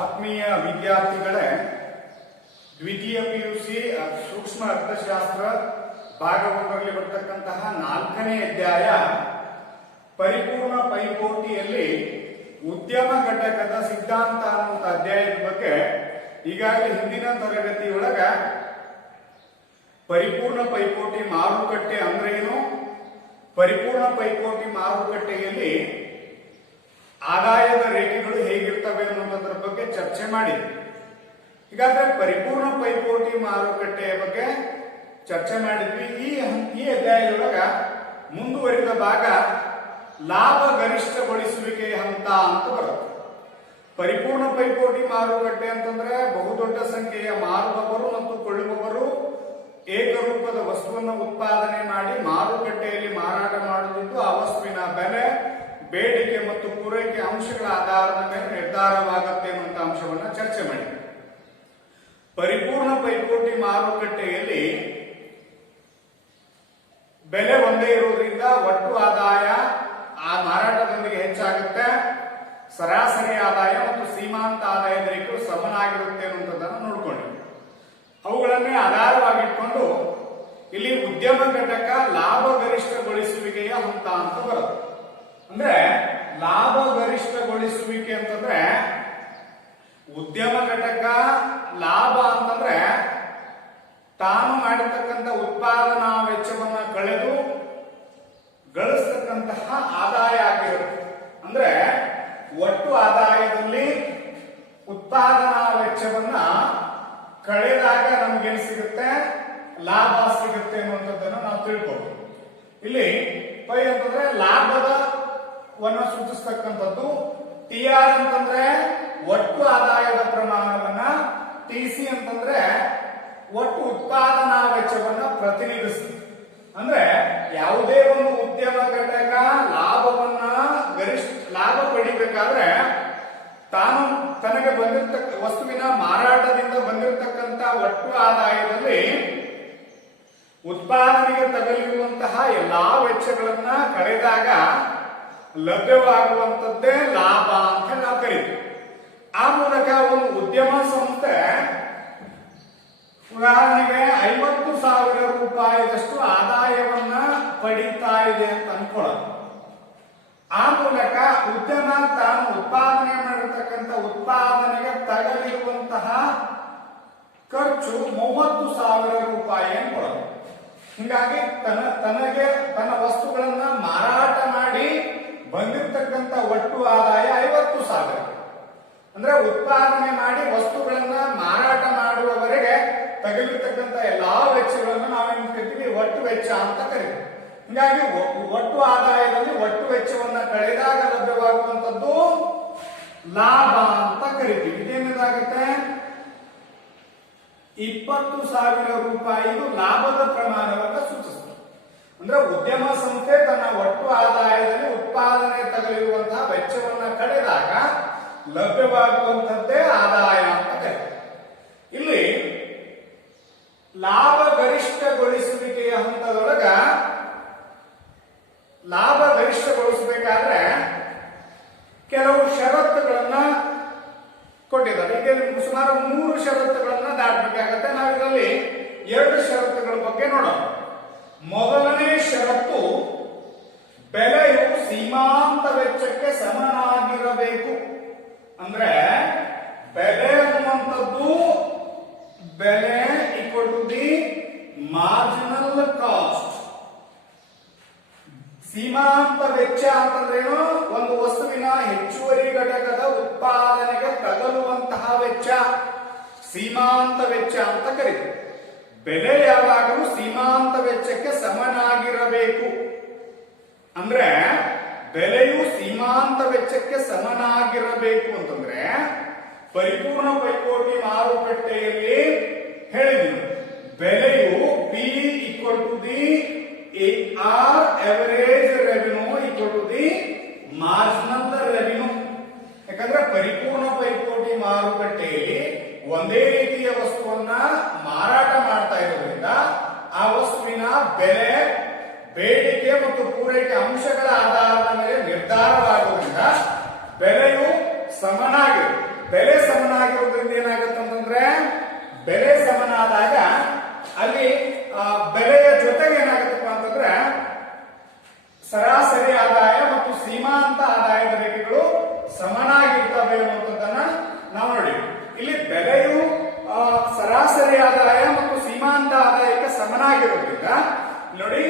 ಆತ್ಮೀಯ ವಿದ್ಯಾರ್ಥಿಗಳೇ, ದ್ವಿತೀಯ ಪಿಯುಸಿ ಸೂಕ್ಷ್ಮ ಅರ್ಥಶಾಸ್ತ್ರ ಭಾಗ 1ರಲ್ಲಿ ಬರ್ತಕ್ಕಂತಹ 4ನೇ ಅಧ್ಯಾಯ ಪರಿಪೂರ್ಣ ಪೈಪೋಟಿಯಲ್ಲಿ ಉದ್ಯಮ ಘಟಕದ ಸಿದ್ಧಾಂತ ಅನ್ನುವಂಥ ಅಧ್ಯಾಯದ ಬಗ್ಗೆ ಈಗಾಗಲೇ ಹಿಂದಿನ ತರಗತಿಯೊಳಗ ಪರಿಪೂರ್ಣ ಪೈಪೋಟಿ ಮಾರುಕಟ್ಟೆ ಅಂದ್ರೆ ಏನು, ಪರಿಪೂರ್ಣ ಪೈಪೋಟಿ ಮಾರುಕಟ್ಟೆಯಲ್ಲಿ ಆದಾಯದ ರೇಖೆಗಳು ಹೇಗಿರ್ತವೆ ಅನ್ನೋದ್ರ ಬಗ್ಗೆ ಚರ್ಚೆ ಮಾಡಿದ್ವಿ. ಹೀಗಾದ್ರೆ ಪರಿಪೂರ್ಣ ಪೈಪೋಟಿ ಮಾರುಕಟ್ಟೆಯ ಬಗ್ಗೆ ಚರ್ಚೆ ಮಾಡಿದ್ವಿ. ಈ ಅಧ್ಯಾಯದೊಳಗ ಮುಂದುವರಿದ ಭಾಗ ಲಾಭ ಗರಿಷ್ಠಗೊಳಿಸುವಿಕೆಯ ಹಂತ ಅಂತ ಬರುತ್ತೆ. ಪರಿಪೂರ್ಣ ಪೈಪೋಟಿ ಮಾರುಕಟ್ಟೆ ಅಂತಂದ್ರೆ ಬಹುದೊಡ್ಡ ಸಂಖ್ಯೆಯ ಮಾರುವವರು ಮತ್ತು ಕೊಳ್ಳುವವರು ಏಕರೂಪದ ವಸ್ತುವನ್ನು ಉತ್ಪಾದನೆ ಮಾಡಿ ಮಾರುಕಟ್ಟೆಯಲ್ಲಿ ಮಾರಾಟ ಮಾಡುತ್ತಿದ್ದು ಆ ವಸ್ತುವಿನ ಬೆಲೆ ಬೇಡಿಕೆ ಮತ್ತು ಪೂರೈಕೆ ಅಂಶಗಳ ಆಧಾರದ ಮೇಲೆ ನಿರ್ಧಾರವಾಗುತ್ತೆ ಅನ್ನುವಂಥ ಅಂಶವನ್ನ ಚರ್ಚೆ ಮಾಡಿದೆ. ಪರಿಪೂರ್ಣ ಪೈಪೋಟಿ ಮಾರುಕಟ್ಟೆಯಲ್ಲಿ ಬೆಲೆ ಒಂದೇ ಇರುವುದರಿಂದ ಒಟ್ಟು ಆದಾಯ ಆ ಮಾರಾಟದೊಂದಿಗೆ ಹೆಚ್ಚಾಗುತ್ತೆ, ಸರಾಸರಿ ಆದಾಯ ಮತ್ತು ಸೀಮಾಂತ ಆದಾಯದ ರೇಖೆಗಳು ಸಮನಾಗಿರುತ್ತೆ ಅನ್ನುವಂಥದ್ದನ್ನು ನೋಡ್ಕೊಂಡಿವಿ. ಅವುಗಳನ್ನೇ ಆಧಾರವಾಗಿಟ್ಕೊಂಡು ಇಲ್ಲಿ ಉದ್ಯಮ ಘಟಕ ಲಾಭ ಗರಿಷ್ಠಗೊಳಿಸುವಿಕೆಯ ಹಂತ ಅಂತ ಬರುತ್ತೆ. ಅಂದ್ರೆ ಲಾಭ ಗರಿಷ್ಠಗೊಳಿಸುವಿಕೆ ಅಂತಂದ್ರೆ ಉದ್ಯಮ ಘಟಕ ಲಾಭ ಅಂತಂದ್ರೆ ತಾನು ಮಾಡಿರ್ತಕ್ಕಂಥ ಉತ್ಪಾದನಾ ವೆಚ್ಚವನ್ನ ಕಳೆದು ಗಳಿಸ್ತಕ್ಕಂತಹ ಆದಾಯ ಆಗಿರುತ್ತೆ. ಅಂದ್ರೆ ಒಟ್ಟು ಆದಾಯದಲ್ಲಿ ಉತ್ಪಾದನಾ ವೆಚ್ಚವನ್ನ ಕಳೆದಾಗ ನಮ್ಗೇನು ಸಿಗುತ್ತೆ, ಲಾಭ ಸಿಗುತ್ತೆ ಅನ್ನುವಂಥದ್ದನ್ನು ನಾವು ತಿಳ್ಕೊಬಹುದು. ಇಲ್ಲಿ ಪೈ ಅಂತಂದ್ರೆ ಲಾಭದವನ್ನ ಸೂಚಿಸ್ತಕ್ಕಂಥದ್ದು, ಟಿ ಆರ್ ಅಂತಂದ್ರೆ ಒಟ್ಟು ಆದಾಯದ ಪ್ರಮಾಣವನ್ನ, ಟಿ ಸಿ ಅಂತಂದ್ರೆ ಒಟ್ಟು ಉತ್ಪಾದನಾ ವೆಚ್ಚವನ್ನ ಪ್ರತಿನಿಧಿಸುತ್ತೆ. ಅಂದ್ರೆ ಯಾವುದೇ ಒಂದು ಉದ್ಯಮ ಘಟಕ ಲಾಭವನ್ನ ಲಾಭ ಪಡಿಬೇಕಾದ್ರೆ ತಾನು ತನಗೆ ಬಂದಿರತಕ್ಕ ವಸ್ತುವಿನ ಮಾರಾಟದಿಂದ ಬಂದಿರತಕ್ಕಂತ ಒಟ್ಟು ಆದಾಯದಲ್ಲಿ ಉತ್ಪಾದನೆಗೆ ತಗಲಿರುವಂತಹ ಎಲ್ಲಾ ವೆಚ್ಚಗಳನ್ನ ಕಳೆದಾಗ ಲಭ್ಯವಾಗುವಂತದ್ದೇ ಲಾಭ ಅಂತ ನಾವು ಕರೀತೀವಿ. ಆ ಮೂಲಕ ಒಂದು ಉದ್ಯಮ ಸಂಸ್ಥೆ ಉದಾಹರಣೆಗೆ 50,000 ರೂಪಾಯಿದಷ್ಟು ಆದಾಯವನ್ನ ಪಡೀತಾ ಇದೆ ಅಂತ ಅನ್ಕೊಳ್ಳೋದು. ಆ ಮೂಲಕ ಉದ್ಯಮ ತಾನು ಉತ್ಪಾದನೆ ಮಾಡಿರ್ತಕ್ಕಂಥ ಉತ್ಪಾದನೆಗೆ ತಗಲಿರುವಂತಹ ಖರ್ಚು 30,000 ರೂಪಾಯಿ ಅನ್ಕೊಳ್ಳೋದು. ಹೀಗಾಗಿ ತನಗೆ ತನ್ನ ವಸ್ತುಗಳನ್ನ ಮಾರಾಟ ಮಾಡಿ ಬಂದಿರತಕ್ಕಂಥ ಒಟ್ಟು ಆದಾಯ 50,000. ಅಂದ್ರೆ ಉತ್ಪಾದನೆ ಮಾಡಿ ವಸ್ತುಗಳನ್ನ ಮಾರಾಟ ಮಾಡುವವರೆಗೆ ತಗಲಿರ್ತಕ್ಕಂಥ ಎಲ್ಲಾ ವೆಚ್ಚಗಳನ್ನು ನಾವೇನು ಕರಿತೀವಿ, ಒಟ್ಟು ವೆಚ್ಚ ಅಂತ ಕರಿತೀವಿ. ಹೀಗಾಗಿ ಒಟ್ಟು ಆದಾಯದಲ್ಲಿ ಒಟ್ಟು ವೆಚ್ಚವನ್ನ ಕಳೆದಾಗ ಲಭ್ಯವಾಗುವಂತದ್ದು ಲಾಭ ಅಂತ ಕರಿತೀವಿ. ಇದೇನಿದಾಗುತ್ತೆ, 20,000 ರೂಪಾಯಿ ಲಾಭದ ಪ್ರಮಾಣವನ್ನು ಸೂಚಿಸುತ್ತದೆ. ಅಂದ್ರೆ ಉದ್ಯಮ ಸಂಸ್ಥೆ ತನ್ನ ಒಟ್ಟು ಆದಾಯದಲ್ಲಿ ಉತ್ಪಾದನೆ ತಗಲಿರುವಂತಹ ವೆಚ್ಚವನ್ನ ಕಳೆದಾಗ ಲಭ್ಯವಾಗುವಂತದ್ದೇ ಆದಾಯ ಅಂತ ಕರೀತಾರೆ. ಇಲ್ಲಿ ಲಾಭ ಗರಿಷ್ಠಗೊಳಿಸುವಿಕೆಯ ಹಂತದೊಳಗ ಲಾಭ ಗರಿಷ್ಠಗೊಳಿಸಬೇಕಾದ್ರೆ ಕೆಲವು ಷರತ್ತುಗಳನ್ನ ಕೊಟ್ಟಿದ್ದಾರೆ. ಈಗ ಸುಮಾರು 3 ಷರತ್ತುಗಳನ್ನ ದಾಟಬೇಕಾಗತ್ತೆ. ನಾವು ಇದರಲ್ಲಿ 2 ಷರತ್ತುಗಳ ಬಗ್ಗೆ ನೋಡೋಣ. ಮೊದಲನೇ ಷರತ್ತು, ಬೆಲೆಯು ಸೀಮಾಂತ ವೆಚ್ಚಕ್ಕೆ ಸಮನಾಗಿರಬೇಕು. ಅಂದ್ರೆ ಬೆಲೆ ಅನ್ನುವಂಥದ್ದು ಬೆಲೆ equal to the marginal cost. ಸೀಮಾಂತ ವೆಚ್ಚ ಅಂತಂದ್ರೇನು, ಒಂದು ವಸ್ತುವಿನ ಹೆಚ್ಚುವರಿ ಘಟಕದ ಉತ್ಪಾದನೆಗೆ ತಗಲುವಂತಹ ವೆಚ್ಚ ಸೀಮಾಂತ ವೆಚ್ಚ ಅಂತ ಕರೀತಾರೆ. ಬೆಲೆ ಯಾವಾಗಲೂ ಸೀಮಾಂತ ವೆಚ್ಚಕ್ಕೆ ಸಮನಾಗಿರಬೇಕು. ಅಂದ್ರೆ ಬೆಲೆಯು ಸೀಮಾಂತ ವೆಚ್ಚಕ್ಕೆ ಸಮನಾಗಿರಬೇಕು ಅಂತಂದ್ರೆ ಪರಿಪೂರ್ಣ ಪೈಪೋಟಿ ಮಾರುಕಟ್ಟೆಯಲ್ಲಿ ಹೇಳಿದ್ರು, ಬೆಲೆಯು P equal to the R average revenue equal to the marginal revenue. ಯಾಕಂದ್ರೆ ಪರಿಪೂರ್ಣ ಪೈಪೋಟಿ ಮಾರುಕಟ್ಟೆಯಲ್ಲಿ ಒಂದೇ ರೀತಿಯ ವಸ್ತುವನ್ನ ಮಾರಾಟ ಮಾಡ್ತಾ ಇರೋದ್ರಿಂದ ಆ ವಸ್ತುವಿನ ಬೆಲೆ, ಬೇಡಿಕೆ ಮತ್ತು ಪೂರೈಕೆ ಅಂಶಗಳ ಆಧಾರದ ಮೇಲೆ ನಿರ್ಧಾರವಾಗುವುದರಿಂದ ಬೆಲೆಯು ಸಮನಾಗಿರುತ್ತೆ. ಬೆಲೆ ಸಮನಾಗಿರೋದ್ರಿಂದ ಏನಾಗುತ್ತೆ ಅಂತಂದ್ರೆ ಬೆಲೆ ಸಮನಾದಾಗ ಅಲ್ಲಿ ಬೆಲೆಯ ಜೊತೆಗೆ ಏನಾಗುತ್ತಪ್ಪ ಅಂತಂದ್ರೆ ಸರಾಸರಿ ಆದಾಯ ಮತ್ತು ಸೀಮಾಂತ ಆದಾಯದ ರೇಖೆಗಳು ಸಮನಾಗಿರ್ತವೆ ಅನ್ನುವಂಥದ್ದನ್ನ ನಾವು ನೋಡಿ. ಇಲ್ಲಿ ಬೆಲೆಯು ಸರಾಸರಿ ಆದಾಯ ಮತ್ತು ಸೀಮಾಂತ ಆದಾಯಕ್ಕೆ ಸಮನಾಗಿರೋದ್ರಿಂದ ನೋಡಿ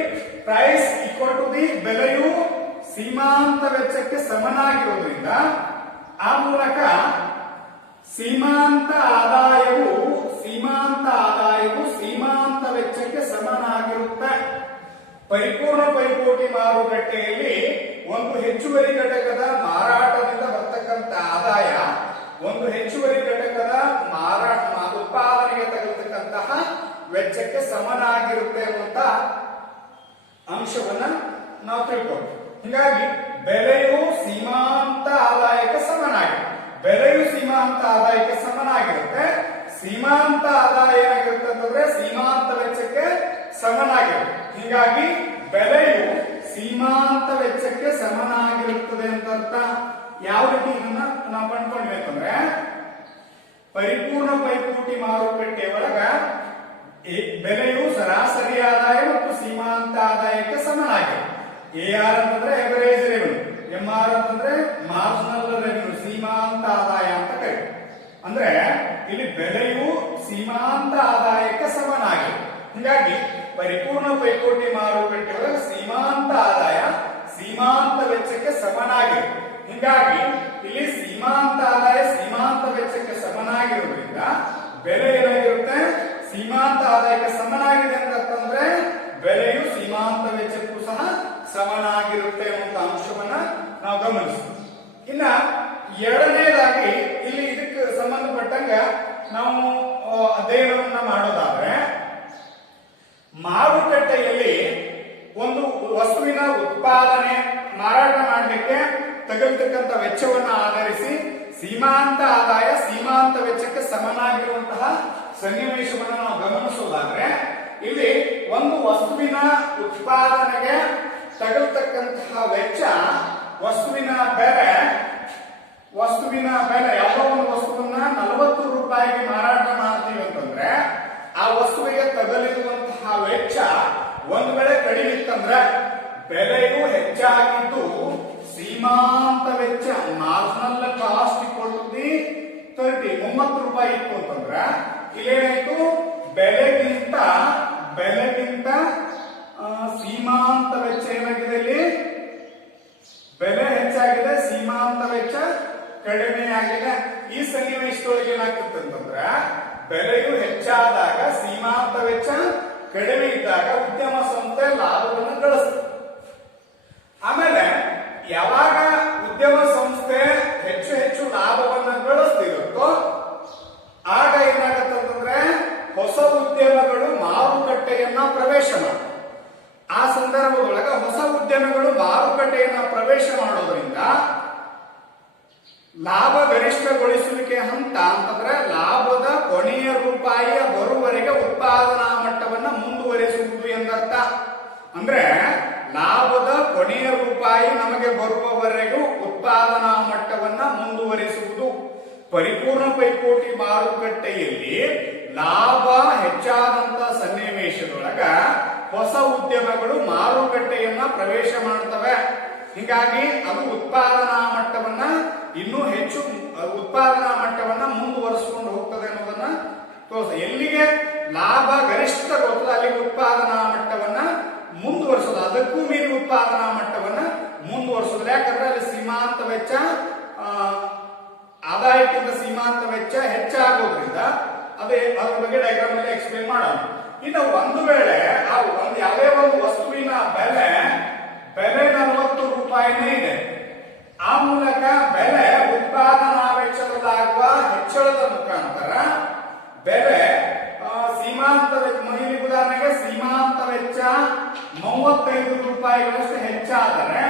ಪ್ರೈಸ್ ಈಕ್ವಲ್ ಟು ದಿ ಬೆಲೆಯು ಸೀಮಾಂತ ವೆಚ್ಚಕ್ಕೆ ಸಮನಾಗಿರೋದ್ರಿಂದ ಆ ಮೂಲಕ ಸೀಮಾಂತ ಆದಾಯವು ಸೀಮಾಂತ ವೆಚ್ಚಕ್ಕೆ ಸಮನಾಗಿರುತ್ತೆ. ಪರಿಪೂರ್ಣ ಪೈಪೋಟಿ ಮಾರುಕಟ್ಟೆಯಲ್ಲಿ ಒಂದು ಹೆಚ್ಚುವರಿ ಘಟಕದ ಮಾರಾಟದಿಂದ ಬರ್ತಕ್ಕಂಥ ಆದಾಯ ಒಂದು ಹೆಚ್ಚುವರಿ ಘಟಕದ ಉತ್ಪಾದನೆಗೆ ತಗಲ್ತಕ್ಕಂತಹ ವೆಚ್ಚಕ್ಕೆ ಸಮನಾಗಿರುತ್ತೆ ಅನ್ನುವಂತ ಅಂಶವನ್ನ ನಾವು ತಿಳ್ಕೊಳ್ತೀವಿ. ಹೀಗಾಗಿ ಬೆಲೆಯು ಸೀಮಾಂತ ಆದಾಯಕ್ಕೆ ಸಮನಾಗಿರುತ್ತೆ. ಸೀಮಾಂತ ಆದಾಯ ಏನಾಗಿರುತ್ತೆ ಅಂತಂದ್ರೆ ಸೀಮಾಂತ ವೆಚ್ಚಕ್ಕೆ ಸಮನಾಗಿರುತ್ತೆ. ಹೀಗಾಗಿ ಬೆಲೆಯು ಸೀಮಾಂತ ವೆಚ್ಚಕ್ಕೆ ಸಮನಾಗಿರುತ್ತದೆ ಅಂತ ಅರ್ಥ. ಯಾವ ರೀತಿ ಇದನ್ನ ನಾವು ಕಂಡುಕೊಳ್ಬೇಕಂದ್ರೆ ಪರಿಪೂರ್ಣ ಪೈಪೋಟಿ ಮಾರುಕಟ್ಟೆ ಒಳಗ ಬೆಲೆಯು ಸರಾಸರಿ ಆದಾಯ ಮತ್ತು ಸೀಮಾಂತ ಆದಾಯಕ್ಕೆ ಸಮನಾಗಿದೆ. AR ಅಂತಂದ್ರೆ ಎವರೇಜ್ ರೆವೆನ್ಯೂ, MR ಅಂತಂದ್ರೆ ಮಾರ್ಜಿನಲ್ ರೆವೆನ್ಯೂ, ಸೀಮಾಂತ ಆದಾಯ ಅಂತ ಕರೀತೀವಿ. ಅಂದ್ರೆ ಇಲ್ಲಿ ಬೆಲೆಯು ಸೀಮಾಂತ ಆದಾಯಕ್ಕೆ ಸಮನಾಗಿದೆ. ಹೀಗಾಗಿ ಪರಿಪೂರ್ಣ ಪೈಪೋಟಿ ಮಾರುಕಟ್ಟೆ ಒಳಗೆ ಸೀಮಾಂತ ಆದಾಯ ಸೀಮಾಂತ ವೆಚ್ಚಕ್ಕೆ ಸಮನಾಗಿದೆ. ಹೀಗಾಗಿ ಇಲ್ಲಿ ಸೀಮಾಂತ ಆದಾಯ ಸೀಮಾಂತ ವೆಚ್ಚಕ್ಕೆ ಸಮನಾಗಿರುವುದರಿಂದ ಬೆಲೆ ಏನಾಗಿರುತ್ತೆ ಸೀಮಾಂತ ಆದಾಯಕ್ಕೆ ಸಮನಾಗಿದೆ ಅಂತಂದ್ರೆ ಬೆಲೆಯು ಸೀಮಾಂತ ವೆಚ್ಚಕ್ಕೂ ಸಹ ಸಮನಾಗಿರುತ್ತೆ ಅನ್ನುವಂತ ಅಂಶವನ್ನ ನಾವು ಗಮನಿಸ್ತೀವಿ. ಇನ್ನ ಎರಡನೇದಾಗಿ ಇಲ್ಲಿ ಇದಕ್ಕೆ ಸಂಬಂಧಪಟ್ಟಂಗ ನಾವು ಅಧ್ಯಯನವನ್ನ ಮಾಡೋದಾದ್ರೆ ಮಾರುಕಟ್ಟೆಯಲ್ಲಿ ಒಂದು ವಸ್ತುವಿನ ಉತ್ಪಾದನೆ ಮಾರಾಟ ಮಾಡಲಿಕ್ಕೆ ತಗಲ್ತಕ್ಕಂಥ ವೆಚ್ಚವನ್ನು ಆಧರಿಸಿ ಸೀಮಾಂತ ಆದಾಯ ಸೀಮಾಂತ ವೆಚ್ಚಕ್ಕೆ ಸಮನಾಗಿರುವಂತಹ ಸನ್ನಿವೇಶವನ್ನು ನಾವು ಗಮನಿಸೋದಾದ್ರೆ ಇಲ್ಲಿ ಒಂದು ವಸ್ತುವಿನ ಉತ್ಪಾದನೆಗೆ ತಗಲ್ತಕ್ಕಂತಹ ವೆಚ್ಚ ವಸ್ತುವಿನ ಬೆಲೆ ಯಾವುದೋ ಒಂದು ವಸ್ತುವನ್ನ 40 ರೂಪಾಯಿಗೆ ಮಾರಾಟ ಮಾಡ್ತೀವಿ ಅಂತಂದ್ರೆ ಆ ವಸ್ತುವಿಗೆ ತಗಲಿರುವಂತಹ ವೆಚ್ಚ ಒಂದು ವೇಳೆ ಕಡಿಮೆ ಇತ್ತಂದ್ರೆ ಬೆಲೆಯು ಹೆಚ್ಚಾಗಿದ್ದು ಸೀಮಾಂತ ವೆಚ್ಚ marginal cost equal to the 30 ರೂಪಾಯಿ ಇತ್ತು ಅಂತಂದ್ರೆ ಇಲ್ಲೇನಾಯ್ತು ಬೆಲೆಗಿಂತ ಸೀಮಾಂತ ವೆಚ್ಚ ಏನಾಗಿದೆ, ಇಲ್ಲಿ ಬೆಲೆ ಹೆಚ್ಚಾಗಿದೆ ಸೀಮಾಂತ ವೆಚ್ಚ ಕಡಿಮೆ ಆಗಿದೆ. ಈ ಸನ್ನಿವೇಶದೊಳಗೆ ಏನಾಗ್ತದೆ ಅಂತಂದ್ರೆ ಬೆಲೆಯು ಹೆಚ್ಚಾದಾಗ ಸೀಮಾಂತ ವೆಚ್ಚ ಕಡಿಮೆ ಇದ್ದಾಗ ಉದ್ಯಮ ಸಂಸ್ಥೆ ಲಾಭವನ್ನು ಗಳಿಸ್ತದೆ. ಆಮೇಲೆ ಯಾವಾಗ ಉದ್ಯಮ ಸಂಸ್ಥೆ ಹೆಚ್ಚು ಲಾಭವನ್ನು ಗಳಿಸ್ತಿರುತ್ತೋ ಆಗ ಏನಾಗತ್ತೆ ಅಂತಂದ್ರೆ ಹೊಸ ಉದ್ಯಮಗಳು ಮಾರುಕಟ್ಟೆಯನ್ನ ಪ್ರವೇಶ ಮಾಡ್ತವೆ. ಆ ಸಂದರ್ಭದೊಳಗ ಹೊಸ ಉದ್ಯಮಗಳು ಮಾರುಕಟ್ಟೆಯನ್ನ ಪ್ರವೇಶ ಮಾಡೋದ್ರಿಂದ ಲಾಭ ಗರಿಷ್ಠಗೊಳಿಸುವಿಕೆ ಹಂತ ಅಂತಂದ್ರೆ ಲಾಭದ ಕೊನೆಯ ರೂಪಾಯಿಯ ಬರುವವರೆಗೆ ಉತ್ಪಾದನಾ ಮಟ್ಟವನ್ನ ಮುಂದುವರಿಸುವುದು ಎಂದರ್ಥ. ಅಂದ್ರೆ ಲಾಭದ ಕೊನೆಯ ರೂಪಾಯಿ ನಮಗೆ ಬರುವವರೆಗೂ ಉತ್ಪಾದನಾ ಮಟ್ಟವನ್ನ ಮುಂದುವರಿಸುವುದು. ಪರಿಪೂರ್ಣ ಪೈಪೋಟಿ ಮಾರುಕಟ್ಟೆಯಲ್ಲಿ ಲಾಭ ಹೆಚ್ಚಾದಂತ ಸನ್ನಿವೇಶದೊಳಗ ಹೊಸ ಉದ್ಯಮಗಳು ಮಾರುಕಟ್ಟೆಯನ್ನ ಪ್ರವೇಶ ಮಾಡ್ತವೆ. ಹೀಗಾಗಿ ಅದು ಉತ್ಪಾದನಾ ಮಟ್ಟವನ್ನ ಇನ್ನೂ ಹೆಚ್ಚು ಉತ್ಪಾದನಾ ಮಟ್ಟವನ್ನ ಮುಂದುವರಿಸಿಕೊಂಡು ಹೋಗ್ತದೆ ಅನ್ನೋದನ್ನ ತೋರಿಸ. ಎಲ್ಲಿಗೆ ಲಾಭ ಗರಿಷ್ಠಗೊಳ್ತದೆ ಅಲ್ಲಿ ಉತ್ಪಾದನಾ ಮಟ್ಟವನ್ನ ಮುಂದುವರಿಸೋದು, ಅದಕ್ಕೂ ಮೀರಿ ಉತ್ಪಾದನಾ ಮಟ್ಟವನ್ನ ಮುಂದುವರಿಸೋದು. ಯಾಕಂದ್ರೆ ಅಲ್ಲಿ ಸೀಮಾಂತ ವೆಚ್ಚ ಆದಾಯಕ್ಕಿಂತ ಸೀಮಾಂತ ವೆಚ್ಚ ಹೆಚ್ಚಾಗೋದ್ರಿಂದ ಅದ್ರ ಬಗ್ಗೆ ಡಯಾಗ್ರಾಮ್ ಅಲ್ಲಿ ಎಕ್ಸ್ಪ್ಲೇನ್ ಮಾಡೋಣ. ಇನ್ನು ಒಂದು ವೇಳೆ ಯಾವುದೇ ಒಂದು ವಸ್ತುವಿನ ಬೆಲೆ 40 ರೂಪಾಯಿನೇ ಇದೆ, ಆ ಮೂಲಕ ಬೆಲೆ ಉತ್ಪಾದನಾ ವೆಚ್ಚದಲ್ಲಾಗುವ ಹೆಚ್ಚಳದ ಮುಖಾಂತರ ಬೆಲೆ ಸೀಮಾಂತ ವೆಚ್ಚ, ಉದಾಹರಣೆಗೆ ಸೀಮಾಂತ ವೆಚ್ಚ 35 ರೂಪಾಯಿಗಳಷ್ಟು ಹೆಚ್ಚಾದರೆ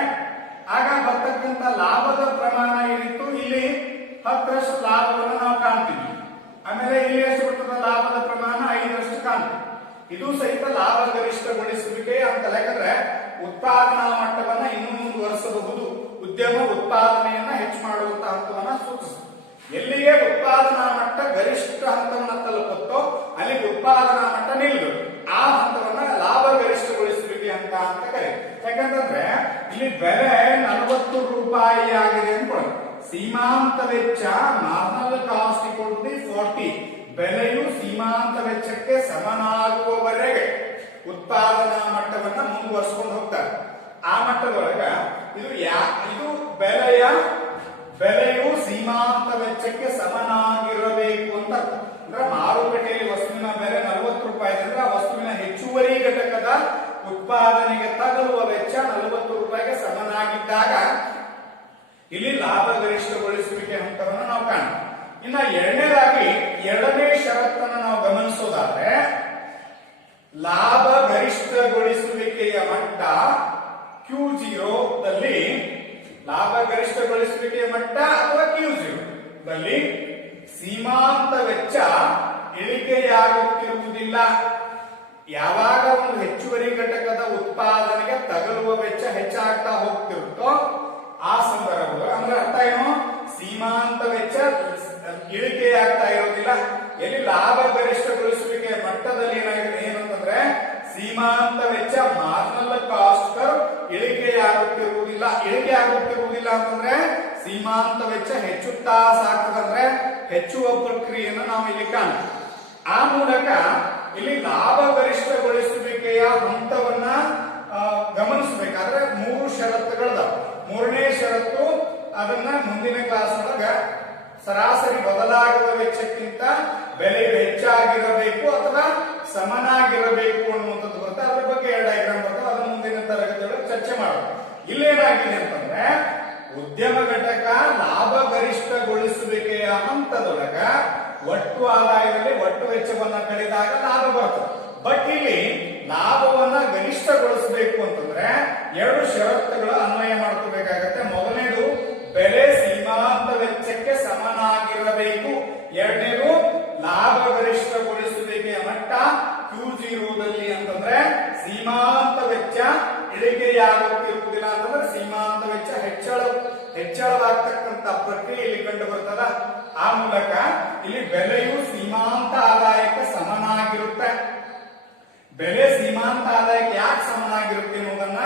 ಆಗ ಬರ್ತಕ್ಕಂಥ ಲಾಭದ ಪ್ರಮಾಣ ಏನಿತ್ತು ಇಲ್ಲಿ 10ರಷ್ಟು ಲಾಭವನ್ನು ನಾವು ಕಾಣ್ತೀವಿ. ಆಮೇಲೆ ಇಲ್ಲಿ ಎಷ್ಟು ಬರ್ತದ ಲಾಭದ ಪ್ರಮಾಣ 5ರಷ್ಟು ಕಾಣ್ತೀವಿ. ಇದು ಸಹಿತ ಲಾಭ ಗರಿಷ್ಠಗೊಳಿಸುವಿಕೆ ಅಂತ. ಯಾಕಂದ್ರೆ ಉತ್ಪಾದನಾ ಮಟ್ಟವನ್ನ ಇನ್ನೂ ಮುಂದುವರಿಸಬಹುದು, ಉದ್ಯಮ ಉತ್ಪಾದನೆಯನ್ನ ಹೆಚ್ಚು ಮಾಡುವಂತಹ ಹಂತವನ್ನ ಸೂಚಿಸುತ್ತದೆ. ಎಲ್ಲಿಗೆ ಉತ್ಪಾದನಾ ಮಟ್ಟ ಗರಿಷ್ಠ ಹಂತವನ್ನು ತಲುಪುತ್ತೋ ಅಲ್ಲಿಗೆ ಉತ್ಪಾದನಾ ಮಟ್ಟ ನಿಲ್ಲಬೇಕು. ಆ ಹಂತವನ್ನ ಲಾಭ ಗರಿಷ್ಠಗೊಳಿಸುವಿಕೆ ಹಂತ ಅಂತ ಕರೀತಾರೆ. ಯಾಕಂತಂದ್ರೆ ಇಲ್ಲಿ ಬೆಲೆ 40 ರೂಪಾಯಿ ಆಗಿದೆ ಅನ್ಕೊಳ್ಳಿ. ಸೀಮಾಂತ ವೆಚ್ಚ ಮಾರ್ಜಿನಲ್ ಕಾಸ್ಟ್ ಈಕ್ವಲ್ ಟು 40. ಬೆಲೆಯು ಸೀಮಾಂತ ವೆಚ್ಚಕ್ಕೆ ಸಮನಾಗುವವರೆಗೆ ಉತ್ಪಾದನಾ ಮಟ್ಟವನ್ನ ಮುಂದುವರಿಸಿಕೊಂಡು ಹೋಗ್ತಾರೆ. ಆ ಮಟ್ಟದೊಳಗ ಇದು ಬೆಲೆಯು ಸೀಮಾಂತ ವೆಚ್ಚಕ್ಕೆ ಸಮನಾಗಿರಬೇಕು ಅಂತ. ಅಂದ್ರೆ ಮಾರುಕಟ್ಟೆಯಲ್ಲಿ ವಸ್ತುವಿನ ಬೆಲೆ 40 ರೂಪಾಯಿ ಅಂದ್ರೆ ಆ ವಸ್ತುವಿನ ಹೆಚ್ಚುವರಿ ಘಟಕದ ಉತ್ಪಾದನೆಗೆ ತಗಲುವ ವೆಚ್ಚ 40 ರೂಪಾಯಿಗೆ ಸಮನಾಗಿದ್ದಾಗ ಇಲ್ಲಿ ಲಾಭ ಗರಿಷ್ಠಗೊಳಿಸುವಿಕೆ ಹಂತವನ್ನು ನಾವು ಕಾಣ್ತೀವಿ. ಇನ್ನ ಎರಡನೇ ಷರತ್ತನ್ನು ನಾವು ಗಮನಿಸೋದಾದ್ರೆ ಲಾಭ ಗರಿಷ್ಠಗೊಳಿಸುವಿಕೆಯ ಮಟ್ಟ Q0 ದಲ್ಲಿ ಲಾಭ ಗರಿಷ್ಠಗೊಳಿಸುವಿಕೆಯ ಮಟ್ಟ ಅಥವಾ Q0 ದಲ್ಲಿ ಸೀಮಾಂತ ವೆಚ್ಚ ಇಳಿಕೆಯಾಗುತ್ತಿರುವುದಿಲ್ಲ. ಯಾವಾಗ ಒಂದು ಹೆಚ್ಚುವರಿ ಘಟಕದ ಉತ್ಪಾದನೆಗೆ ತಗಲುವ ವೆಚ್ಚ ಹೆಚ್ಚಾಗ್ತಾ ಹೋಗ್ತಿರುತ್ತೋ ಆ ಸಂದರ್ಭದಲ್ಲಿ ಅಂದ್ರೆ ಅರ್ಥ ಏನು, ಸೀಮಾಂತ ವೆಚ್ಚ ಇಳಿಕೆಯಾಗ್ತಾ ಇರೋದಿಲ್ಲ. ಎಲ್ಲಿ ಲಾಭ ಗರಿಷ್ಠಗೊಳಿಸುವಿಕೆ ಮಟ್ಟದಲ್ಲಿ ಏನಂತಂದ್ರೆ ಸೀಮಾಂತ ವೆಚ್ಚ ಮಾರ್ಜಿನಲ್ ಕಾಸ್ಟ್ ಕರ್ವ್ ಇಳಿಕೆಯಾಗುತ್ತಿರುವುದಿಲ್ಲ ಅಂತಂದ್ರೆ ಸೀಮಾಂತ ವೆಚ್ಚ ಹೆಚ್ಚುತ್ತಾ ಸಾಕ್ತದಂದ್ರೆ ಹೆಚ್ಚುವ ಪ್ರಕ್ರಿಯೆಯನ್ನು ನಾವು ಇಲ್ಲಿ ಕಾಣ್ತೀವಿ. ಆ ಮೂಲಕ ಇಲ್ಲಿ ಲಾಭ ಗರಿಷ್ಠಗೊಳಿಸುವಿಕೆಯ ಹಂತವನ್ನ ಗಮನಿಸಬೇಕಾದ್ರೆ 3 ಷರತ್ತುಗಳಿದಾವೆ. 3ನೇ ಷರತ್ತು ಅದನ್ನ ಮುಂದಿನ ಕ್ಲಾಸ್ ಒಳಗ ಸರಾಸರಿ ಬದಲಾಗುವ ವೆಚ್ಚಕ್ಕಿಂತ ಬೆಲೆಯು ಹೆಚ್ಚಾಗಿರಬೇಕು ಅಥವಾ ಸಮನಾಗಿರಬೇಕು ಅನ್ನುವಂಥದ್ದು ಬರುತ್ತೆ. ಅದ್ರ ಬಗ್ಗೆ 2 ಡಯಾಗ್ರಾಮ್ ಬರ್ತವೆ. ಅದನ್ನ ಮುಂದಿನ ತರಗತಿಯೊಳಗೆ ಚರ್ಚೆ ಮಾಡೋಣ. ಇಲ್ಲೇನಾಗಿದೆ ಅಂತಂದ್ರೆ ಉದ್ಯಮ ಘಟಕ ಲಾಭ ಗರಿಷ್ಠಗೊಳಿಸುವಿಕೆಯ ಹಂತದೊಳಗ ಒಟ್ಟು ಆದಾಯದಲ್ಲಿ ಒಟ್ಟು ವೆಚ್ಚವನ್ನ ಕಳೆದಾಗ ಲಾಭ ಬರ್ತದೆ. ಬಟ್ ಇಲ್ಲಿ ಲಾಭವನ್ನ ಗರಿಷ್ಠಗೊಳಿಸಬೇಕು ಅಂತಂದ್ರೆ 2 ಷರತ್ತುಗಳು ಅನ್ವಯ ಮಾಡ್ಕೋಬೇಕಾಗತ್ತೆ. ಮೊದಲನೇದು ಬೆಲೆ ಸೀಮಾಂತ ವೆಚ್ಚಕ್ಕೆ ಸಮನಾಗಿರಬೇಕು. ಎರಡನೇದು ಲಾಭ ಗರಿಷ್ಠಗೊಳಿಸುವಿಕೆಯ ಮಟ್ಟ Q0 ದಲ್ಲಿ ಅಂತಂದ್ರೆ ಸೀಮಾಂತ ವೆಚ್ಚ ಇಳಿಕೆಯಾಗುತ್ತಿರುವುದಿಲ್ಲ ಅಂತಂದ್ರೆ ಸೀಮಾಂತ ವೆಚ್ಚ ಹೆಚ್ಚಳವಾಗ್ತಕ್ಕಂತ ಪ್ರಕ್ರಿಯೆ ಇಲ್ಲಿ ಕಂಡು ಬರ್ತದ. ಆ ಮೂಲಕ ಇಲ್ಲಿ ಬೆಲೆಯು ಸೀಮಾಂತ ಆದಾಯಕ್ಕೆ ಸಮನಾಗಿರುತ್ತೆ. ಬೆಲೆ ಸೀಮಾಂತ ಆದಾಯಕ್ಕೆ ಯಾಕೆ ಸಮನಾಗಿರುತ್ತೆ ಅನ್ನೋದನ್ನ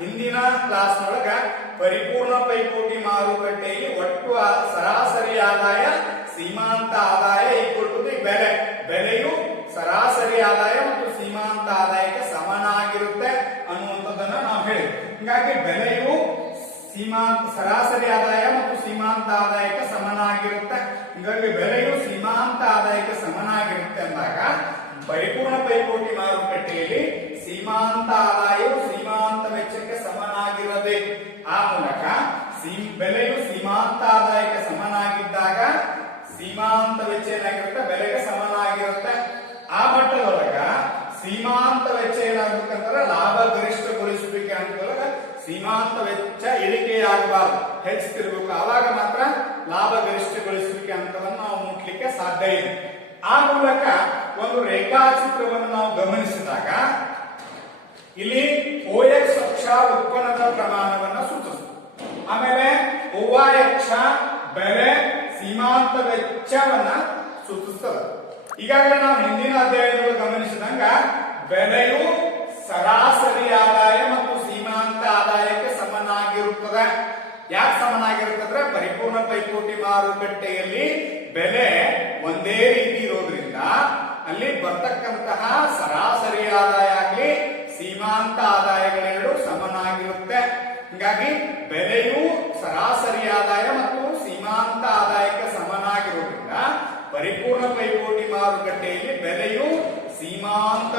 ಹಿಂದಿನ ಕ್ಲಾಸ್ ನೊಳಗ ಪರಿಪೂರ್ಣ ಪೈಪೋಟಿ ಮಾರುಕಟ್ಟೆಯಲ್ಲಿ ಒಟ್ಟು ಸರಾಸರಿ ಆದಾಯ ಸೀಮಾಂತ ಆದಾಯ ಈಕ್ವಲ್ ಟು ದಿ ಬೆಲೆಯು ಸರಾಸರಿ ಆದಾಯ ಮತ್ತು ಸೀಮಾಂತ ಆದಾಯಕ್ಕೆ ಸಮನಾಗಿರುತ್ತೆ ಅನ್ನುವಂಥದ್ದನ್ನ ನಾವು ಹೇಳಿದ್ವಿ. ಹೀಗಾಗಿ ಬೆಲೆಯು ಸರಾಸರಿ ಆದಾಯ ಮತ್ತು ಸೀಮಾಂತ ಆದಾಯಕ್ಕೆ ಸಮನಾಗಿರುತ್ತೆ. ಹೀಗಾಗಿ ಬೆಲೆಯು ಸೀಮಾಂತ ಆದಾಯಕ್ಕೆ ಸಮನಾಗಿರುತ್ತೆ ಅಂದಾಗ ಪರಿಪೂರ್ಣ ಪೈಪೋಟಿ ಮಾರುಕಟ್ಟೆಯಲ್ಲಿ ಸೀಮಾಂತ ಆದಾಯವು ಸೀಮಾಂತ ವೆಚ್ಚಕ್ಕೆ ಸಮನಾಗಿರಬೇಕು. ಆ ಮೂಲಕ ಬೆಲೆಯು ಸೀಮಾಂತ ಆದಾಯಕ್ಕೆ ಸಮನಾಗಿದ್ದಾಗ ಸೀಮಾಂತ ವೆಚ್ಚ ಏನಾಗಿರುತ್ತೆ, ಬೆಲೆಗೆ ಸಮನಾಗಿರುತ್ತೆ. ಆ ಮಟ್ಟದೊಳಗ ಸೀಮಾಂತ ವೆಚ್ಚ ಏನಾಗಬೇಕಂದ್ರೆ ಲಾಭ ಗರಿಷ್ಠಗೊಳಿಸಬೇಕು ಅಂತೊಳಗ ಸೀಮಾಂತ ವೆಚ್ಚ ಇಳಿಕೆಯಾಗಬಾರದು, ಹೆಚ್ಚುತ್ತಿರಬೇಕು. ಆವಾಗ ಮಾತ್ರ ಲಾಭ ಗರಿಷ್ಠಗೊಳಿಸುವಿಕೆ ಹಂತವನ್ನು ನಾವು ಮುಟ್ಲಿಕ್ಕೆ ಸಾಧ್ಯ ಇದೆ. ಆ ಮೂಲಕ ಒಂದು ರೇಖಾಚಿತ್ರವನ್ನು ನಾವು ಗಮನಿಸಿದಾಗ ಇಲ್ಲಿ OX ಅಕ್ಷ ಉತ್ಪನ್ನದ ಪ್ರಮಾಣವನ್ನು ಸೂಚಿಸುತ್ತದೆ. ಆಮೇಲೆ OY ಅಕ್ಷ ಬೆಲೆ ಸೀಮಾಂತ ವೆಚ್ಚವನ್ನ ಸೂಚಿಸುತ್ತದೆ. ಈಗಾಗಲೇ ನಾವು ಹಿಂದಿನ ಅಧ್ಯಾಯದಲ್ಲಿ ಗಮನಿಸಿದಂಗ ಬೆಲೆಯು ಸರಾಸರಿ ಆದಾಯ ಮತ್ತು ಸೀಮಾಂತ ಆದಾಯಕ್ಕೆ ಸಮನಾಗಿರುತ್ತದೆ. ಯಾಕೆ ಸಮನಾಗಿರುತ್ತಂದ್ರೆ ಪರಿಪೂರ್ಣ ಪೈಪೋಟಿ ಮಾರುಕಟ್ಟೆಯಲ್ಲಿ ಬೆಲೆ ಒಂದೇ ರೀತಿ ಇರೋದ್ರಿಂದ ಅಲ್ಲಿ ಬರ್ತಕ್ಕಂತಹ ಸರಾಸರಿ ಆದಾಯ ಆಗಲಿ ಸೀಮಾಂತ ಆದಾಯಗಳೆರಡು ಸಮನಾಗಿರುತ್ತೆ. ಹೀಗಾಗಿ ಬೆಲೆಯು ಸರಾಸರಿ ಆದಾಯ ಮತ್ತು ಸೀಮಾಂತ ಆದಾಯಕ್ಕೆ ಸಮನಾಗಿರೋದ್ರಿಂದ ಪರಿಪೂರ್ಣ ಪೈಪೋಟಿ ಮಾರುಕಟ್ಟೆಯಲ್ಲಿ ಬೆಲೆಯು ಸೀಮಾಂತ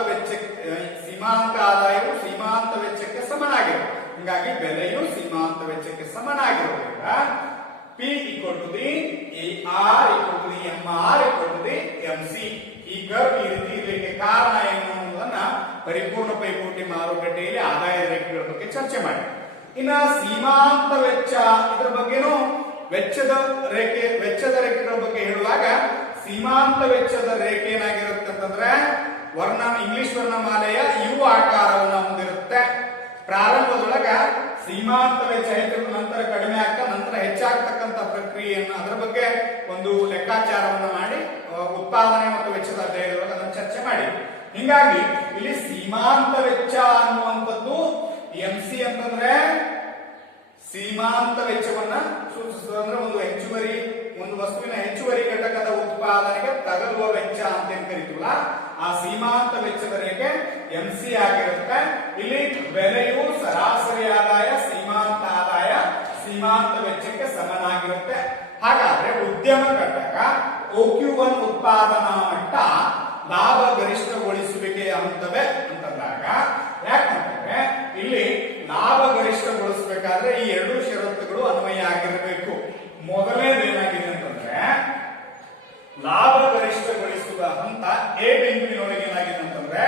ಆದಾಯವು ಸೀಮಾಂತ ವೆಚ್ಚಕ್ಕೆ ಸಮನಾಗಿರುತ್ತೆ. ಹೀಗಾಗಿ ಬೆಲೆಯು ಸೀಮಾಂತ ವೆಚ್ಚಕ್ಕೆ ಸಮನಾಗಿರೋದ್ರಿಂದ P equal to the AR equal to the MR equal to the MC. ಈ ಕರ್ವ್ ಈ ರೀತಿ ಇರಲಿಕ್ಕೆ ಕಾರಣ ಏನು ಅನ್ನೋದನ್ನ ಪರಿಪೂರ್ಣ ಪೈಪೋಟಿ ಮಾರುಕಟ್ಟೆಯಲ್ಲಿ ಆದಾಯದ ರೇಖೆಗಳ ಬಗ್ಗೆ ಚರ್ಚೆ ಮಾಡಿ. ಇನ್ನ ಸೀಮಾಂತ ವೆಚ್ಚ ಇದರ ಬಗ್ಗೆನೂ ವೆಚ್ಚದ ರೇಖೆಗಳ ಬಗ್ಗೆ ಹೇಳುವಾಗ ಸೀಮಾಂತ ವೆಚ್ಚದ ರೇಖೆ ಏನಾಗಿರುತ್ತೆ ಅಂತಂದ್ರೆ ಇಂಗ್ಲಿಷ್ ವರ್ಣಮಾಲೆಯ ಯು ಆಕಾರವನ್ನು ಹೊಂದಿರುತ್ತೆ. ಪ್ರಾರಂಭದೊಳಗ ಸೀಮಾಂತ ವೆಚ್ಚ ಹೆಚ್ಚಿದ ನಂತರ ಕಡಿಮೆ ಆಗ್ತಾ ನಂತರ ಹೆಚ್ಚಾಗ್ತಕ್ಕಂಥ ಪ್ರಕ್ರಿಯೆಯನ್ನು ಅದರ ಬಗ್ಗೆ ಒಂದು ಲೆಕ್ಕಾಚಾರವನ್ನು ಮಾಡಿ ಉತ್ಪಾದನೆ ಮತ್ತು ವೆಚ್ಚದ ಅಧ್ಯಾಯದೊಳಗೆ ಅದನ್ನು ಚರ್ಚೆ ಮಾಡಿ. ಹಿಂಗಾಗಿ ಇಲ್ಲಿ ಸೀಮಾಂತ ವೆಚ್ಚ ಅನ್ನುವಂಥದ್ದು ಎಂಸಿ ಅಂತಂದ್ರೆ ಸೀಮಾಂತ ವೆಚ್ಚವನ್ನ ಸೂಚಿಸುತ್ತದೆ. ಅಂದ್ರೆ ಒಂದು ವಸ್ತುವಿನ ಹೆಚ್ಚುವರಿ ಘಟಕದ ಉತ್ಪಾದನೆಗೆ ತಗಲುವ ವೆಚ್ಚ ಅಂತ ಏನ್ ಕರಿತೀವಲ್ಲ ಆ ಸೀಮಾಂತ ವೆಚ್ಚದ ರೇಖೆ ಎಂಸಿ ಆಗಿರುತ್ತೆ. ಇಲ್ಲಿ ಬೆಲೆಯು ಸರಾಸರಿ ಆದಾಯ ಸೀಮಾಂತ ವೆಚ್ಚಕ್ಕೆ ಸಮನಾಗಿರುತ್ತೆ. ಹಾಗಾದ್ರೆ ಉದ್ಯಮ ಘಟಕ OQ1 ಉತ್ಪಾದನಾ ಮಟ್ಟ ಲಾಭ ಗರಿಷ್ಠಗೊಳಿಸುವಿಕೆಯ ಹಂತವೇ ಅಂತಂದಾಗ ಯಾಕಂದ್ರೆ ಇಲ್ಲಿ ಲಾಭ ಗರಿಷ್ಠಗೊಳಿಸಬೇಕಾದ್ರೆ ಈ ಎರಡು ಷರತ್ತುಗಳು ಅನ್ವಯ ಆಗಿರಬೇಕು. ಮೊದಲನೇದೇನಾಗಿದೆ ಅಂತಂದ್ರೆ ಲಾಭ ಗರಿಷ್ಠಗೊಳಿಸುವ ಹಂತ ಎ ಬಿಂದುವಿನೊಳಗೆ ಏನಾಗಿದೆ ಅಂತಂದ್ರೆ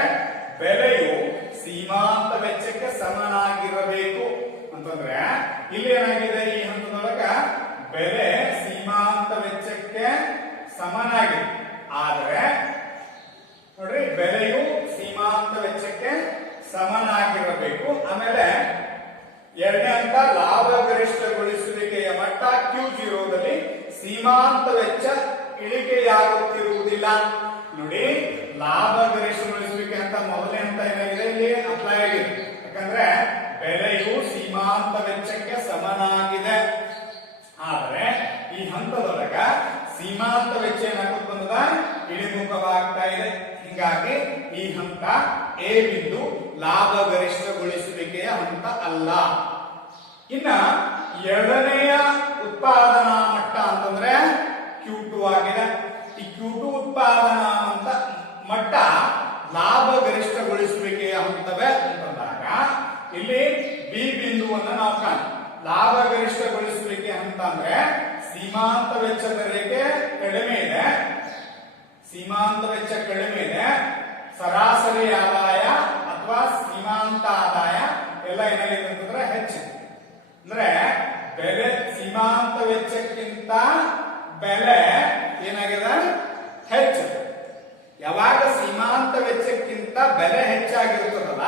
ಬೆಲೆಯು ಸೀಮಾಂತ ವೆಚ್ಚಕ್ಕೆ ಸಮನಾಗಿರಬೇಕು ಅಂತಂದ್ರೆ ಇಲ್ಲಿ ಏನಾಗಿದೆ ಈ ಹಂತದೊಳಗ ಬೆಲೆ ಸೀಮಾಂತ ವೆಚ್ಚಕ್ಕೆ ಸಮನಾಗಿದೆ. ಆದ್ರೆ ನೋಡ್ರಿ ಬೆಲೆಯು ಸೀಮಾಂತ ವೆಚ್ಚಕ್ಕೆ ಸಮನಾಗಿರಬೇಕು. ಆಮೇಲೆ ಎರಡನೇ ಹಂತ ಲಾಭ ಗರಿಷ್ಠಗೊಳಿಸುವಿಕೆಯ ಮಟ್ಟ Q0ದಲ್ಲಿ ಸೀಮಾಂತ ವೆಚ್ಚ ಇಳಿಕೆಯಾಗುತ್ತಿರುವುದಿಲ್ಲ. ನೋಡಿ ಲಾಭ ಗರಿಷ್ಠಗೊಳಿಸುವಿಕೆ ಅಂತ ಮೊದಲನೇ ಹಂತ ಏನಾಗಿದೆ ಇಲ್ಲಿ ಅಪ್ಲೈ ಆಗಿದೆ. ಯಾಕಂದ್ರೆ ಬೆಲೆಯು ಸೀಮಾಂತ ವೆಚ್ಚಕ್ಕೆ ಸಮನಾಗಿದೆ. ಆದ್ರೆ ಈ ಹಂತದೊಳಗ ಸೀಮಾಂತ ವೆಚ್ಚ ಏನಾಗುತ್ತೆ ಬಂದದ ಇಳಿಮುಖವಾಗ್ತಾ ಇದೆ. ಹಿಂಗಾಗಿ ಈ ಹಂತ ಎ ಬಿಂದು ಲಾಭ ಗರಿಷ್ಠಗೊಳಿಸುವಿಕೆಯ ಹಂತ ಅಲ್ಲ. ಇನ್ನ ಎರಡನೆಯ ಉತ್ಪಾದನಾ ಮಟ್ಟ ಅಂತಂದ್ರೆ Q2 ಆಗಿದೆ. ಈ Q2 ಉತ್ಪಾದನಾ ಮಟ್ಟ ಲಾಭ ಗರಿಷ್ಠಗೊಳಿಸುವಿಕೆಯ ಹಂತವೇ ಅಂತಂದಾಗ ಇಲ್ಲಿ ಬಿ ಬಿಂದುವನ್ನು ನಾವು ಕಾಣ ಲಾಭ ಗರಿಷ್ಠಗೊಳಿಸುವಿಕೆ ಹಂತ ಅಂದ್ರೆ ಸೀಮಾಂತ ವೆಚ್ಚದ ರೇಖೆ ಕಡಿಮೆ ಇದೆ, ಸೀಮಾಂತ ವೆಚ್ಚ ಕಡಿಮೆ ಇದೆ, ಸರಾಸರಿ ಆದಾಯ ಅಥವಾ ಸೀಮಾಂತ ಆದಾಯ ಎಲ್ಲ ಏನಾಗಿದೆ ಅಂತಂದ್ರೆ ಹೆಚ್ಚು. ಅಂದ್ರೆ ಬೆಲೆ ಸೀಮಾಂತ ವೆಚ್ಚಕ್ಕಿಂತ ಬೆಲೆ ಏನಾಗಿದೆ ಹೆಚ್ಚು. ಯಾವಾಗ ಸೀಮಾಂತ ವೆಚ್ಚಕ್ಕಿಂತ ಬೆಲೆ ಹೆಚ್ಚಾಗಿರುತ್ತದಲ್ಲ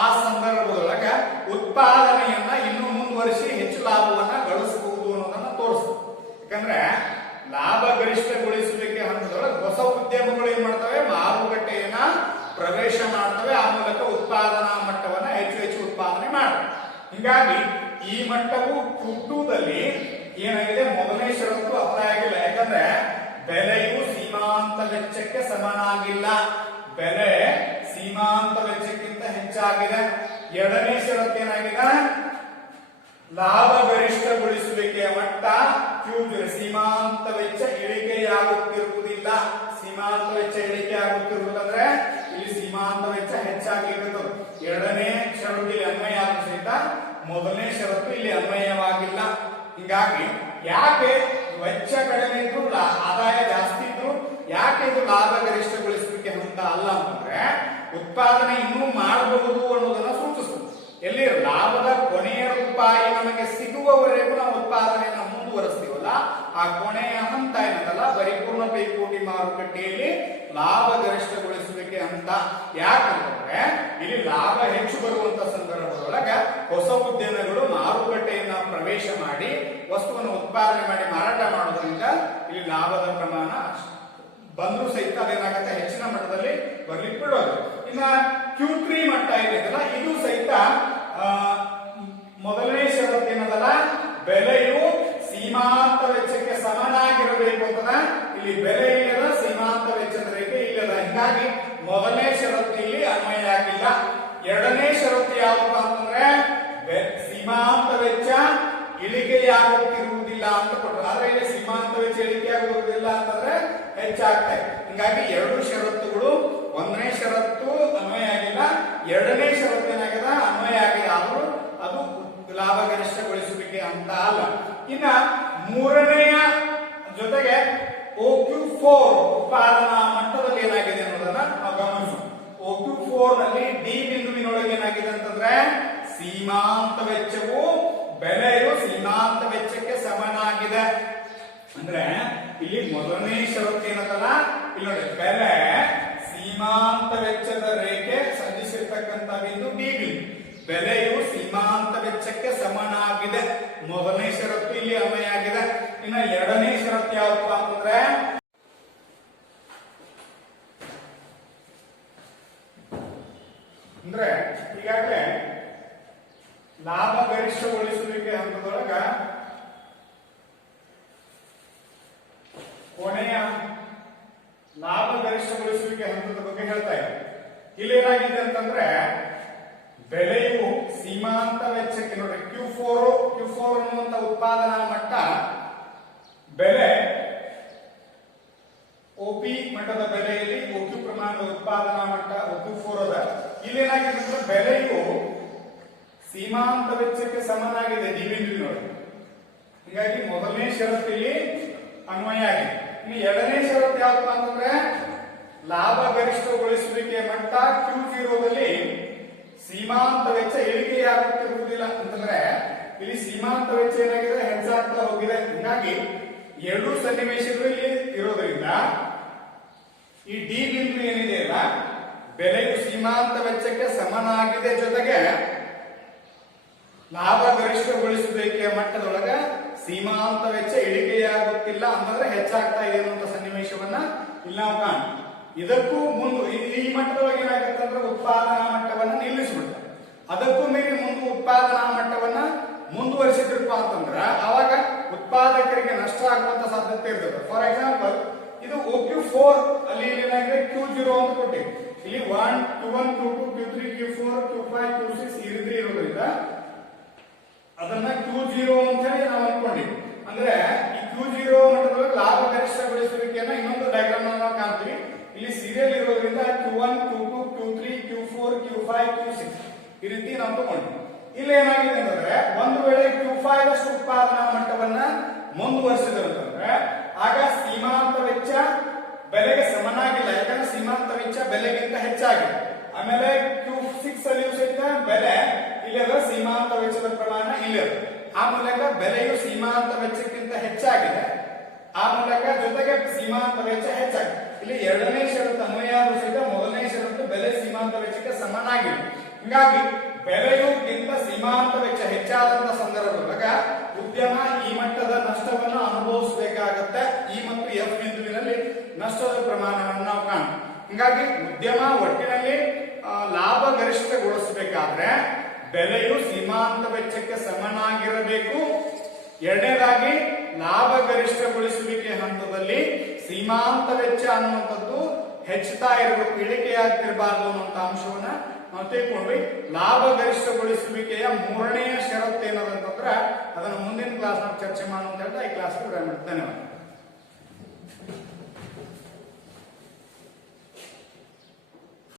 ಆ ಸಂದರ್ಭದೊಳಗ ಉತ್ಪಾದನೆಯನ್ನ ಇನ್ನೂ ಮುಂದುವರಿಸಿ ಹೆಚ್ಚು ಲಾಭವನ್ನ ಗಳಿಸಬಹುದು ಅನ್ನೋದನ್ನ ತೋರಿಸ್ತದೆ. ಯಾಕಂದ್ರೆ ಲಾಭ ಗರಿಷ್ಠಗೊಳಿಸುವಿಕೆ ಹಂತದೊಳಗೆ ಹೊಸ ಉದ್ಯಮಗಳು ಏನ್ ಮಾಡ್ತವೆ, ಮಾರುಕಟ್ಟೆಯನ್ನ ಪ್ರವೇಶ ಮಾಡ್ತವೆ. ಆ ಮೂಲಕ ಉತ್ಪಾದನಾ ಮಟ್ಟವನ್ನ ಹೆಚ್ಚು ಉತ್ಪಾದನೆ ಮಾಡ್ತವೆ. ಹಿಂಗಾಗಿ ಈ ಮಟ್ಟವು Q2ದಲ್ಲಿ ಏನಾಗಿದೆ ಮೊದಲನೇ ಷರತ್ತು ಅಪ್ಲೈ ಆಗಿಲ್ಲ. ಯಾಕಂದ್ರೆ ಬೆಲೆಯು ಸೀಮಾಂತ ವೆಚ್ಚಕ್ಕೆ ಸಮನಾಗಿಲ್ಲ, ಬೆಲೆ ಸೀಮಾಂತ ವೆಚ್ಚಕ್ಕಿಂತ ಹೆಚ್ಚಾಗಿದೆ. ಎರಡನೇ ಷರತ್ತು ಏನಾಗಿದೆ, ಲಾಭ ಗರಿಷ್ಠಗೊಳಿಸುವಿಕೆಯ ಮಟ್ಟ Q0 ಸೀಮಾಂತ ವೆಚ್ಚ ಇಳಿಕೆಯಾಗುತ್ತಿರುವುದಿಲ್ಲ. ಸೀಮಾಂತ ವೆಚ್ಚ ಇಳಿಕೆ ಆಗುತ್ತಿರುವುದಂದ್ರೆ ಇಲ್ಲಿ ಸೀಮಾಂತ ವೆಚ್ಚ ಹೆಚ್ಚಾಗಿರುತ್ತದೆ. ಎರಡನೇ ಷರತ್ತು ಇಲ್ಲಿ ಅನ್ವಯ ಆದ ಸಹಿತ ಮೊದಲನೇ ಷರತ್ತು ಇಲ್ಲಿ ಅನ್ವಯವಾಗಿಲ್ಲ. ಹೀಗಾಗಿ ಯಾಕೆ ವೆಚ್ಚ ಕಡಿಮೆ ಇದ್ರು ಆದಾಯ ಜಾಸ್ತಿ ಇದ್ರು ಯಾಕೆ ಇದು ಲಾಭ ಗರಿಷ್ಠಗೊಳಿಸುವಿಕೆ ಹಂತ ಅಲ್ಲ ಅಂತಂದ್ರೆ ಉತ್ಪಾದನೆ ಇನ್ನೂ ಮಾಡಬಹುದು ಅನ್ನೋದನ್ನ ಸೂಚಿಸುತ್ತೆ. ಎಲ್ಲಿ ಲಾಭದ ಕೊನೆಯ ರೂಪಾಯಿ ನಮಗೆ ಸಿಗುವವರೆಗೂ ನಾವು ಉತ್ಪಾದನೆಯನ್ನು ಮುಂದುವರಿಸ್ತೀವಲ್ಲ ಆ ಕೊನೆಯ ಹಂತ ಏನದಲ್ಲ ಪರಿಪೂರ್ಣ ಪೈಪೋಟಿ ಮಾರುಕಟ್ಟೆಯಲ್ಲಿ ಲಾಭ ಗರಿಷ್ಠಗೊಳಿಸುವಿಕೆ ಹಂತ. ಯಾಕಂತಂದ್ರೆ ಇಲ್ಲಿ ಲಾಭ ಹೆಚ್ಚು ಬರುವಂತ ಸಂದರ್ಭದೊಳಗ ಹೊಸ ಉದ್ಯಮಗಳು ಮಾರುಕಟ್ಟೆಯನ್ನ ಪ್ರವೇಶ ಮಾಡಿ ವಸ್ತುವನ್ನು ಉತ್ಪಾದನೆ ಮಾಡಿ ಮಾರಾಟ ಮಾಡೋದ್ರಿಂದ ಇಲ್ಲಿ ಲಾಭದ ಪ್ರಮಾಣ ಬಂದ್ರು ಸಹಿತ ಅದೇನಾಗತ್ತೆ ಹೆಚ್ಚಿನ ಮಟ್ಟದಲ್ಲಿ ಬರ್ಲಿಕ್ಕೆ ಬಿಡೋದು. ಇನ್ನ Q3 ಮಟ್ಟ ಏನಿದೆಲ್ಲ ಇದು ಸಹಿತ ಮೊದಲನೇ ಷರತ್ತು ಏನದಲ್ಲ ಬೆಲೆಯು ಸೀಮಾಂತ ವೆಚ್ಚಕ್ಕೆ ಸಮನಾಗಿರಬೇಕು ಅಂತದ. ಇಲ್ಲಿ ಬೆಲೆ ಇಲ್ಲದ ಸೀಮಾಂತ ವೆಚ್ಚದ ರೇಖೆ ಇಲ್ಲದ. ಹೀಗಾಗಿ ಮೊದಲನೇ ಷರತ್ತು ಇಲ್ಲಿ ಅನ್ವಯ ಆಗಿಲ್ಲ. ಎರಡನೇ ಷರತ್ತು ಯಾವುದು ಅಂತಂದ್ರೆ ಸೀಮಾಂತ ವೆಚ್ಚ ಇಳಿಕೆಯಾಗುತ್ತಿರುವುದಿಲ್ಲ ಅಂತ ಕೊಟ್ಟರು. ಆದ್ರೆ ಇಲ್ಲಿ ಸೀಮಾಂತ ವೆಚ್ಚ ಇಳಿಕೆಯಾಗುವುದಿಲ್ಲ ಅಂತಂದ್ರೆ ಹೆಚ್ಚಾಗ್ತದೆ. ಹಿಂಗಾಗಿ ಎರಡು ಷರತ್ತುಗಳು ಒಂದನೇ ಷರತ್ತು ಅನ್ವಯ ಆಗಿಲ್ಲ, ಎರಡನೇ ಷರತ್ತು ಏನಾಗಿದೆ ಅನ್ವಯ ಆಗಿದೆ. ಆದ್ರೂ ಅದು ಲಾಭ ಗರಿಷ್ಠಗೊಳಿಸುವಿಕೆ ಅಂತ ಅಲ್ಲ. ಇನ್ನ ಮೂರನೆಯ ಜೊತೆಗೆ OQ4 ಉತ್ಪಾದನಾ ಮಟ್ಟದಲ್ಲಿ ಏನಾಗಿದೆ ಅನ್ನೋದನ್ನ ನಾವು ಗಮನಿಸೋಣ. OQ4 ನಲ್ಲಿ ಡಿ ಬಿಂದುವಿನೊಳಗೆ ಏನಾಗಿದೆ ಅಂತಂದ್ರೆ ಸೀಮಾಂತ ವೆಚ್ಚವು ಬೆಲೆಯು ಸೀಮಾಂತ ವೆಚ್ಚಕ್ಕೆ ಸಮನಾಗಿದೆ. ಅಂದ್ರೆ ಇಲ್ಲಿ ಮೊದಲನೇ ಷರತ್ತು ಏನದಲ್ಲ ಇಲ್ಲಿ ನೋಡಿ ಬೆಲೆ ಸೀಮಾಂತ ವೆಚ್ಚದ ರೇಖೆ ಸಂಧಿಸಿರ್ತಕ್ಕಂಥ ಬಿಂದು ಡಿ ಬಿಂದು, ಬೆಲೆಯು ಸೀಮಾಂತ ವೆಚ್ಚಕ್ಕೆ ಸಮನಾಗಿದೆ. ಮೊದಲನೇ ಷರತ್ತು ಇಲ್ಲಿ ಅನ್ವಯ ಆಗಿದೆ. ಇನ್ನು ಎರಡನೇ ಷರತ್ತು ಯಾವಪ್ಪ ಅಂತಂದ್ರೆ ಈಗಾಗಲೇ ಲಾಭ ಗರಿಷ್ಠಗೊಳಿಸುವಿಕೆ ಹಂತದೊಳಗ ಕೊನೆಯ ಲಾಭ ಗರಿಷ್ಠಗೊಳಿಸುವಿಕೆ ಹಂತದ ಬಗ್ಗೆ ಹೇಳ್ತಾ ಇದೆ. ಇಲ್ಲಿ ಏನಾಗಿದೆ ಅಂತಂದ್ರೆ ಬೆಲೆಯು ಸೀಮಾಂತ ವೆಚ್ಚಕ್ಕೆ ನೋಡಿ Q4 ಅನ್ನುವಂತ ಉತ್ಪಾದನಾ ಮಟ್ಟ ಬೆಲೆ OP ಮಟ್ಟದ ಬೆಲೆಯಲ್ಲಿ OQ ಪ್ರಮಾಣದ ಉತ್ಪಾದನಾ ಮಟ್ಟ OQ4 ಅದ. ಇಲ್ಲಿ ಏನಾಗಿದೆ ಅಂದ್ರೆ ಬೆಲೆಯು ಸೀಮಾಂತ ವೆಚ್ಚಕ್ಕೆ ಸಮನಾಗಿದೆ ಡಿಬಿಂದು ನೋಡಿ. ಹೀಗಾಗಿ ಮೊದಲನೇ ಷರತ್ತಿಲ್ಲಿ ಅನ್ವಯ ಆಗಿದೆ. ಇನ್ನು ಎರಡನೇ ಷರತ್ತು ಯಾವಪ್ಪ ಅಂತಂದ್ರೆ ಲಾಭ ಗರಿಷ್ಠಗೊಳಿಸುವಿಕೆ ಮಟ್ಟ Q0ದಲ್ಲಿ ಸೀಮಾಂತ ವೆಚ್ಚ ಇಳಿಕೆಯಾಗುತ್ತಿರುವುದಿಲ್ಲ ಅಂತಂದ್ರೆ ಇಲ್ಲಿ ಸೀಮಾಂತ ವೆಚ್ಚ ಏನಾಗಿದೆ ಹೆಚ್ಚಾಗ್ತಾ ಹೋಗಿದೆ. ಹೀಗಾಗಿ ಎರಡು ಸನ್ನಿವೇಶಗಳು ಇಲ್ಲಿ ಇರೋದ್ರಿಂದ ಈ ಡಿ ಬಿಂದು ಏನಿದೆ ಅಲ್ಲ ಬೆಲೆಯು ಸೀಮಾಂತ ವೆಚ್ಚಕ್ಕೆ ಸಮನಾಗಿದೆ, ಜೊತೆಗೆ ಲಾಭ ಗರಿಷ್ಠಗೊಳಿಸುವಿಕೆಯ ಮಟ್ಟದೊಳಗ ಸೀಮಾಂತ ವೆಚ್ಚ ಇಳಿಕೆಯಾಗುತ್ತಿಲ್ಲ ಅಂತಂದ್ರೆ ಹೆಚ್ಚಾಗ್ತಾ ಇದೆ ಅನ್ನುವಂತ ಸನ್ನಿವೇಶವನ್ನ ಇಲ್ಲಿ ನಾವು ಕಾಣ. ಇದಕ್ಕೂ ಮುಂದೆ ಈ ಮಟ್ಟದೊಳಗೆ ಏನಾಗುತ್ತೆ ಅಂದ್ರೆ ಉತ್ಪಾದನಾ ಮಟ್ಟವನ್ನ ನಿಲ್ಲಿಸ್ಬಿಡ್ತಾರೆ. ಅದಕ್ಕೂ ಮೀರಿ ಮುಂದೆ ಉತ್ಪಾದನಾ ಮಟ್ಟವನ್ನ ಮುಂದುವರಿಸಿದ್ರಪ್ಪ ಅಂತಂದ್ರ ಅವಾಗ ಉತ್ಪಾದಕರಿಗೆ ನಷ್ಟ ಆಗುವಂತ ಸಾಧ್ಯತೆ ಇರ್ತದೆ. ಫಾರ್ ಎಕ್ಸಾಂಪಲ್ ಇದು OQ4 ಅಲ್ಲಿ ಏನಾಗಿದೆ Q0 ಅಂತ ಕೊಟ್ಟಿವಿ. ಇಲ್ಲಿ 1, Q1, Q2, Q3, Q4, Q5, Q6 ಈ ರೀತಿ ಇರೋದ್ರಿಂದ ಅದನ್ನ Q0 ಅಂತ ಹೇಳಿ ನಾವು ಅನ್ಕೊಂಡಿವಿ. ಅಂದ್ರೆ ಈ Q0 ಮಟ್ಟದೊಳಗೆ ಲಾಭ ಗರಿಷ್ಠಗೊಳಿಸುವಿಕೆಯನ್ನ ಇನ್ನೊಂದು ಡಯಾಗ್ರಾಮ್ ನಾವು ಕಾಣ್ತೀವಿ. ಇಲ್ಲಿ ಸೀರಿಯಲ್ ಇರೋದ್ರಿಂದ Q1, Q2, Q3, Q4, Q5, Q6 ಈ ರೀತಿ ನಾವು ತಗೊಂಡ್ವಿ. ಇಲ್ಲಿ ಏನಾಗಿದೆ ಅಂತಂದ್ರೆ ಒಂದು ವೇಳೆ Q5 ಅಷ್ಟು ಉತ್ಪಾದನಾ ಮಟ್ಟವನ್ನ ಮುಂದುವರಿಸಿದ್ರೆ ಆಗ ಸೀಮಾಂತ ವೆಚ್ಚ ಬೆಲೆಗೆ ಸಮನಾಗಿಲ್ಲ, ಯಾಕಂದ್ರೆ ಸೀಮಾಂತ ವೆಚ್ಚ ಬೆಲೆಗಿಂತ ಹೆಚ್ಚಾಗಿದೆ. ಆಮೇಲೆ Q6 ಅಲ್ಲಿ ಸಹಿತ ಬೆಲೆ ಇಲ್ಲದ ಸೀಮಾಂತ ವೆಚ್ಚದ ಪ್ರಮಾಣ ಇಲ್ಲದ, ಆ ಮೂಲಕ ಬೆಲೆಯು ಸೀಮಾಂತ ವೆಚ್ಚಕ್ಕಿಂತ ಹೆಚ್ಚಾಗಿದೆ. ಆ ಮೂಲಕ ಜೊತೆಗೆ ಸೀಮಾಂತ ವೆಚ್ಚ ಹೆಚ್ಚಾಗಿದೆ. ಇಲ್ಲಿ ಎರಡನೇ ಷರತ್ತು ಅನ್ವಯ ಆದರೂ ಸಹಿತ ಮೊದಲನೇ ಷರತ್ತು ಬೆಲೆ ಸೀಮಾಂತ ವೆಚ್ಚಕ್ಕೆ ಸಮನಾಗಿದೆ. ಹೀಗಾಗಿ ಬೆಲೆಯುಗಿಂತ ಸೀಮಾಂತ ವೆಚ್ಚ ಹೆಚ್ಚಾದಂತ ಸಂದರ್ಭದೊಳಗ ಉದ್ಯಮ ಈ ಮಟ್ಟದ ನಷ್ಟವನ್ನು ಅನುಭವಿಸಬೇಕಾಗತ್ತೆ. ಇ ಮತ್ತು ಎಫ್ ಬಿಂದುವಿನಲ್ಲಿ ನಷ್ಟದ ಪ್ರಮಾಣವನ್ನು ನಾವು ಕಾಣ. ಹೀಗಾಗಿ ಉದ್ಯಮ ಒಟ್ಟಿನಲ್ಲಿ ಲಾಭ ಗರಿಷ್ಠಗೊಳಿಸಬೇಕಾದ್ರೆ ಬೆಲೆಯು ಸೀಮಾಂತ ವೆಚ್ಚಕ್ಕೆ ಸಮನಾಗಿರಬೇಕು. ಎರಡನೇದಾಗಿ ಲಾಭ ಗರಿಷ್ಠಗೊಳಿಸುವಿಕೆ ಹಂತದಲ್ಲಿ ಸೀಮಾಂತ ವೆಚ್ಚ ಅನ್ನುವಂಥದ್ದು ಹೆಚ್ಚುತ್ತಾ ಇರಬೇಕು, ಇಳಿಕೆಯಾಗ್ತಿರಬಾರದು ಅನ್ನುವಂಥ ಅಂಶವನ್ನ ನಾವು ತಿಳ್ಕೊಂಡ್ವಿ. ಲಾಭ ಗರಿಷ್ಠಗೊಳಿಸುವಿಕೆಯ ಮೂರನೆಯ ಷರತ್ತು ಏನದಂತಂದ್ರೆ ಅದನ್ನು ಮುಂದಿನ ಕ್ಲಾಸ್ ನಾವು ಚರ್ಚೆ ಮಾಡೋಣ ಅಂತ ಹೇಳ್ತಾ ಈ ಕ್ಲಾಸ್ ಧನ್ಯವಾದ.